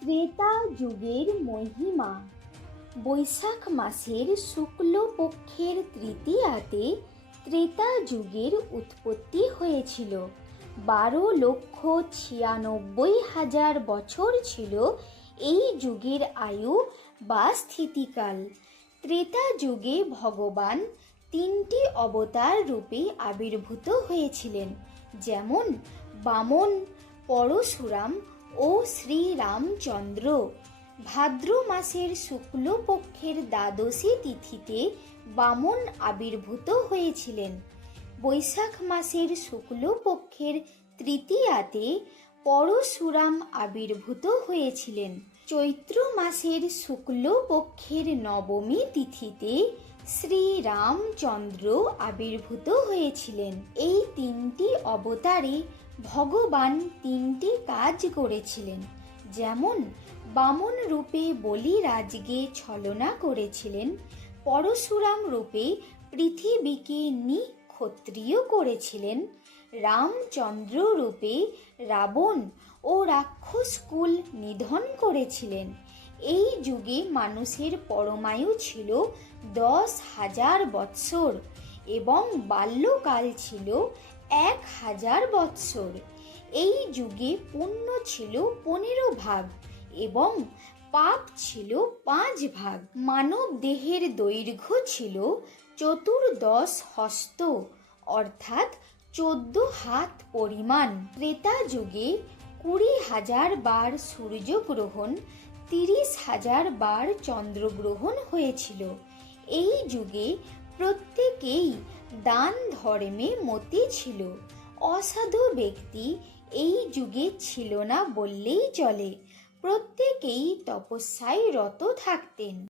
ত্রেতা যুগের মহিমা। বৈশাখ মাসের শুক্লপক্ষের তৃতীয়াতে ত্রেতা যুগের উৎপত্তি হয়েছিল। 12,96,000 বছর ছিল এই যুগের আয়ু বা স্থিতিকাল। ত্রেতা যুগে ভগবান 3টি অবতার রূপে আবির্ভূত হয়েছিলেন, যেমন বামন, পরশুরাম ও শ্রীরামচন্দ্র। ভাদ্র মাসের শুক্লপক্ষের দ্বাদশী তিথিতে বামন আবির্ভূত হয়েছিলেন। বৈশাখ মাসের শুক্লপক্ষের তৃতীয়াতে পরশুরাম আবির্ভূত হয়েছিলেন। চৈত্র মাসের শুক্লপক্ষের নবমী তিথিতে শ্রীরামচন্দ্র আবির্ভূত হয়েছিলেন। এই 3টি অবতারে ভগবান 3টি কাজ করেছিলেন, যেমন বামন রূপে বলিরাজকে ছলনা করেছিলেন, পরশুরাম রূপে পৃথিবীকে নিক্ষত্রিয় করেছিলেন, রামচন্দ্র রূপে রাবণ ও রাক্ষসকুল নিধন করেছিলেন। এই যুগে মানুষের পরমায়ু ছিল 10,000 বৎসর এবং বাল্যকাল ছিল 1,000 বৎসর। এই যুগে পুণ্য ছিল 15 ভাগ এবং পাপ ছিল 5 ভাগ। মানব দেহের দৈর্ঘ্য ছিল 14 হস্ত অর্থাৎ 14 হাত পরিমাণ। ত্রেতা যুগে 20,000 বার সূর্যগ্রহণ, 30,000 বার চন্দ্রগ্রহণ হয়েছিল। এই যুগে প্রত্যেকেই দান ধর্মে মতি ছিল। অসাধু ব্যক্তি এই যুগে ছিল না বললেই চলে। প্রত্যেকেই তপস্যায় রত থাকতেন।